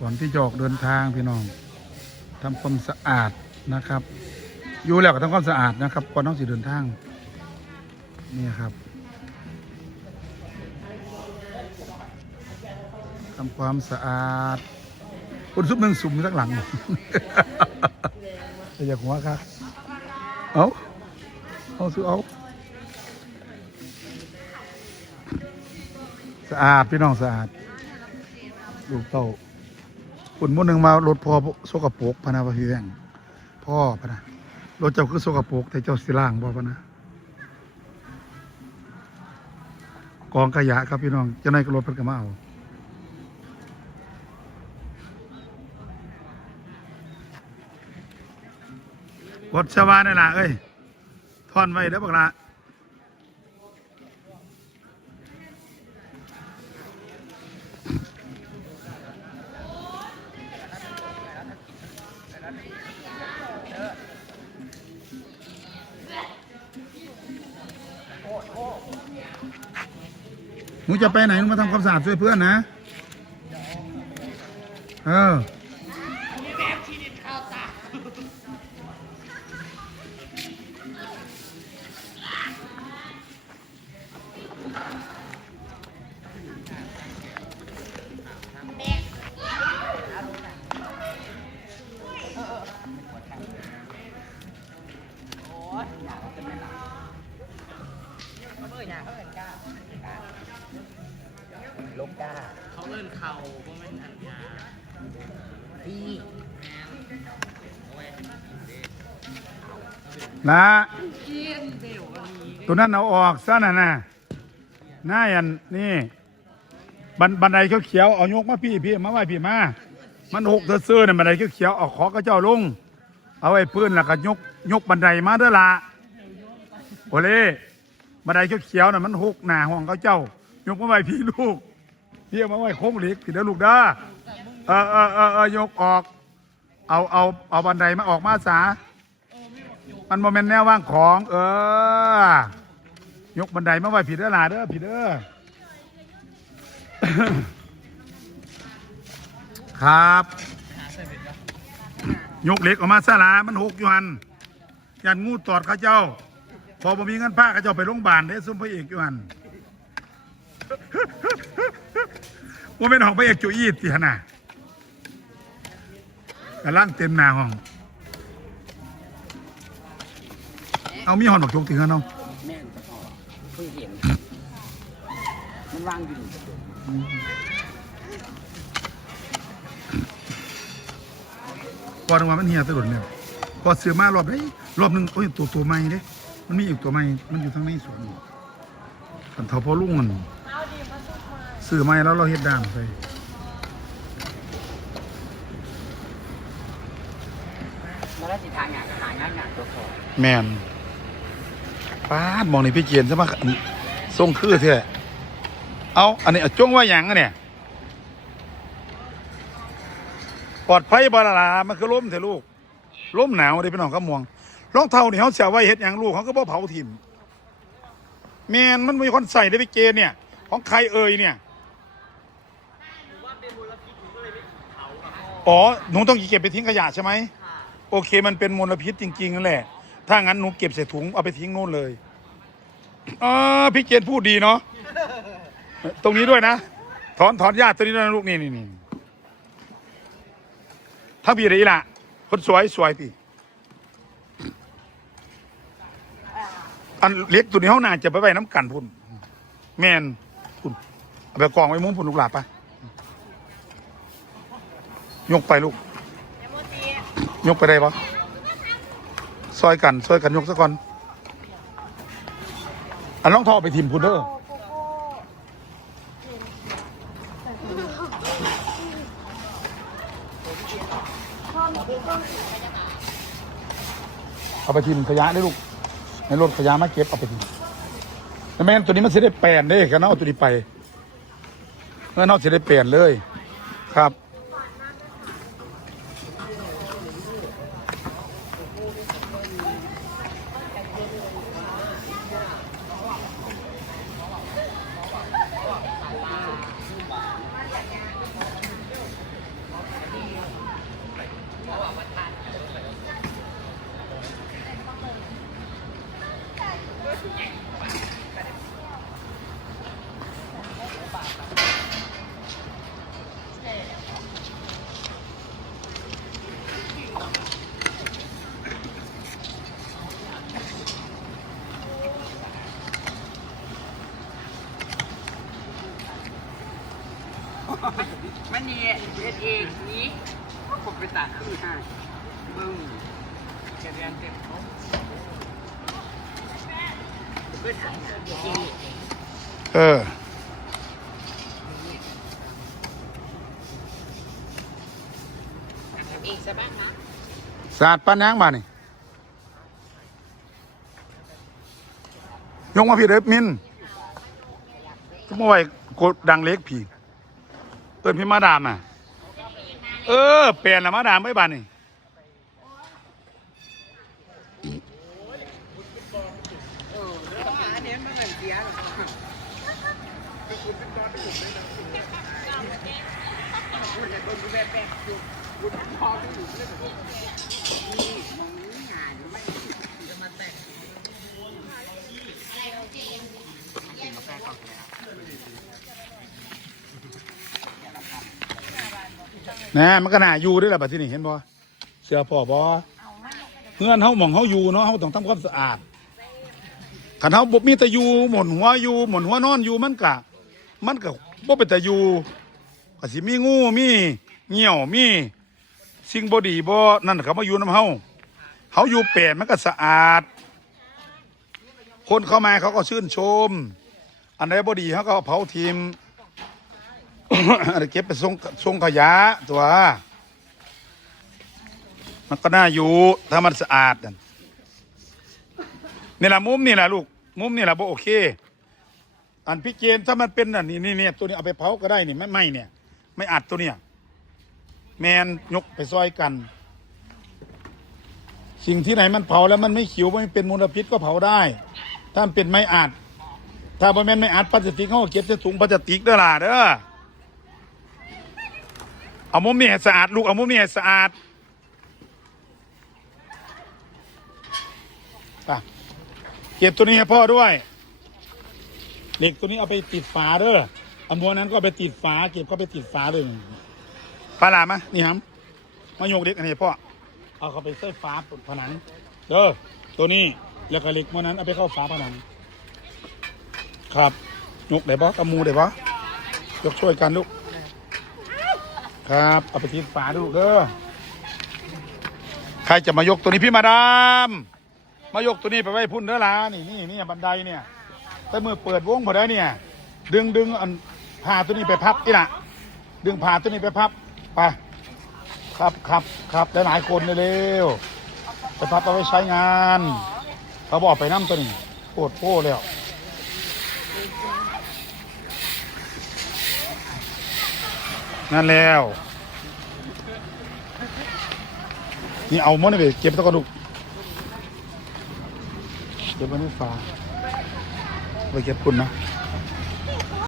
ก่อนที่จะออกเดินทางพี่น้องทำความสะอาดนะครับ อยู่แล้วก็ทำความสะอาดนะครับก่อนต้องสิเดินทางนี่ครับทำความสะอาดคุณซุปหนึ่งสุ่มสักหลังจะอยากหัวครับเอาเอาซื้อเอาสะอาด พี่น้องสะอาดลูเต้า ปุ่นมุ่นหนึ่งมารถพอโซกโปรกพะนาพะพี่แดงพ่อพะนะรถเจ้าคือโซกโปรกแต่เจ้าสิล่างบ่พะนะกองขยะครับพี่น้องเจ้านก็รถเพิ่นก็มาเอากดชาวานี่ล่ะเอ้ยทอนไว้เด้อบักละ หนูจะไปไหนหนูมาทำความสะอาดช่วยเพื่อนนะ เออลกก้าเขา เอิ้นเขาเพราะมันอันยาพี่นะเกียนเดี๋ยววันนี้ตัวนั้นเอาออกซะน่ะนะหน้ายันนี่ บันบันไดเขียวๆเอายกมาพี่พี่มาไหวพี่มา มันหกเสื้อๆเนี่ยบันไดเขียวๆเอาขอกระเจ้าลง เอาไอ้พื้นแล้วก็ยกยกบันไดมาเด้อละโอเล่ บันไดเขียวๆน่ะมันหกหนาห้องเขาเจ้ายกมาไหวพี่ลูกพี่เอามาไหวโค้งเหล็กพี่เด้อลูกด้อเออเออเออเออยกออก เอาเอาเอาบันไดมาออกมาสามันโมเมนต์แนวว่างของ เออยกบันไดมาไว้ผิดเด้อหลาเด้อผิดเด้อครับ ยกเหล็กออกมาซะละมันหกอยู่หันยันงูตอดข้าเจ้า อบ่มีเงินผ้าเข้าเจ้าไปโรงพยาบาลได้ซุ่มพระเอกอยู่หันว่าเป็นของพระเอกจุอีตีหนน่ะกำลังเต็มหน้าห้อง เอามีหอนบักจกถึงกันเนาะแม่นจะพอเพิ่งเห็น มันวางอยู่นี่ก่อนว่ามันเหี่ยตลอดเนี่ยพอเสือมารอบนี้รอบหนึงโอ้ยตัวตัวใหม่เด้ มันมีอีกตัวใหม่มันอยู่ทางในสวนกันเท่าพอลุงมันซื้อใหม่แล้วเราเฮ็ดด่างไปมันแล้วสิทางงานหางานงานตัวพอแมนป้าดมองในพี่เกียนซะมาทรงคือเท่เอาอันนี้เอาจ้วงว่าหยังอะเนี่ยปลอดภัยบ่ละล่ะมันคือล้มเถอะลูกล้มหนาวเด้พี่น้องก็มวง รองเท้านี่เขาเสียไว้เฮ็ดหยังลูกเขาก็บ่เผาถิ่มแมนมันมีคนใส่ได้พี่เกณฑ์เนี่ย ของใครเอ่ยเนี่ยอ๋อหนูต้องเก็บไปทิ้งขยะใช่ไหมโอเค มันเป็นมลพิษจริงๆนั่นแหละ ถ้างั้นหนูเก็บใส่ถุงเอาไปทิ้งโน่นเลยเออพี่เกียรติพูดดีเนาะตรงนี้ด้วยนะ ถอนถอนหญ้าตัวนี้ด้วยนะลูกนี่นี่นี่ถ้าพี่อะไรล่ะคนสวยสวยพี่ อันเล็กตัวนี้เขาน่าจะไปไว้น้ำกันพุ่น แมนพุ่นเอาไปกองไว้มุ้งพุ่นลูกหลาบไปยกไปลูก ยกไปได้ปะซอยกันซอยกันยกซะก่อน อันน้องทอไปทีมพุ่นเดอเอาไปทีมขยะได้ลูก ในรถขยะมาเก็บเอาไปทีแล้วแม่นตัวนี้มันเสียได้แปลนได้กันเอาตัวนี้ไปเมื่อนอกจะได้แปลนเลย ครับ มันนี่เฮ็ดเองนี้ผมไปตัดคือให้มึงจะเรียนเต็มเขาเพื่อนหายจริงเออเองใช่ไหมคะสาดป้านยังบ้านี่ยกมาพี่เด้อมินก็มาไว้กดดังเล็กพี่เอิ้นพี่มาดามอะ เออ เปลี่ยนละมาดามไว้บ้านนี่โอ้โหอันนี้มันเหมือนเสียหรอคุณจะโดนกูแบบแบบอยู่คุณพอที่อยู่เรื่องนี้มอง นี้งานไม่จะมาแต่งแหน่มันก็น่าอยู่ด้วยแหละบัดที่นี่เห็นบ่เสือพ่อบ่เฮือนเฮาหม่องเฮาอยู่เนาะเฮาต้องทำความสะอาดคันเฮาบ่มีแต่อยู่หม่นหัวอยู่หม่นหัวนอนอยู่มันก็มันก็บ่เป็นแต่อยู่ก็สิมีงูมีเหี่ยวมี สิ่งบ่ดีบ่นั่นเขามาอยู่นํเฮาเฮาอยู่แปลมันก็สะอาด คนเข้ามาเขาก็ชื่นชม อันใดบ่ดีเขาก็เผาทิม อันนี้เก็บไปส่งส่งขยะตัว มันก็น่าอยู่ ถ้ามันสะอาดนั่นนี่แหละมุมนี่แหละลูก มุมนี่แหละบ่โอเค อันพี่เกณฑ์ถ้ามันเป็นอันนี้นี่เนี่ยตัวนี้เอาไปเผาก็ได้นี่ไม่ไม่เนี่ย ไม่อัดตัวเนี่ย แมนยกไปซอยกัน สิ่งที่ไหนมันเผาแล้วมันไม่ขิวไม่เป็นมลพิษก็เผาได้ ถ้ามันเป็นไม้อัดถ้าบ่แม่นไม่อัดพลาสติกเขาก็เก็บใส่ถุงพลาสติกเด้อล่ะเด้อ เอามุมนี่ให้สะอาดลูกเอามุมนี่ให้สะอาดไปเก็บตัวนี้ให้พ่อด้วยเหล็กตัวนี้เอาไปติดฝาเด้อเอาม้วนนั้นก็เอาไปติดฝา เก็บเข้าไปติดฝาเลยปลาหลามะนี่ครับมาโยกเด็กอันนี้พ่อเอาเขาไปใส่ฝาผนังเด้อตัวนี้แล้วก็เหล็กม้วนนั้นเอาไปเข้าฝาผนังครับยกได้ปะกำมูได้ปะยกช่วยกันลูก ครับเอาไปทิ้งฝาดูเด้อใครจะมายกตัวนี้พี่มาดามมายกตัวนี้ไปไว้พุ่นเด้อล่ะนี่นี่นี่บันไดเนี่ยแต่มือเปิดวงพอได้เนี่ย ดึงดึงอันผ่าตัวนี้ไปพับนี่ล่ะ ดึงผ่าตัวนี้ไปพับไปครับครับครับหลายๆคนเร็วไปพับเอาไว้ใช้งานเขาบอกไปน้ำตัวนี้โคตรโป้แล้ว นั่นแล้ว นี่เอามอนไปเก็บตะกระดูกเก็บไว้ในฝาไปเก็บคุณนะ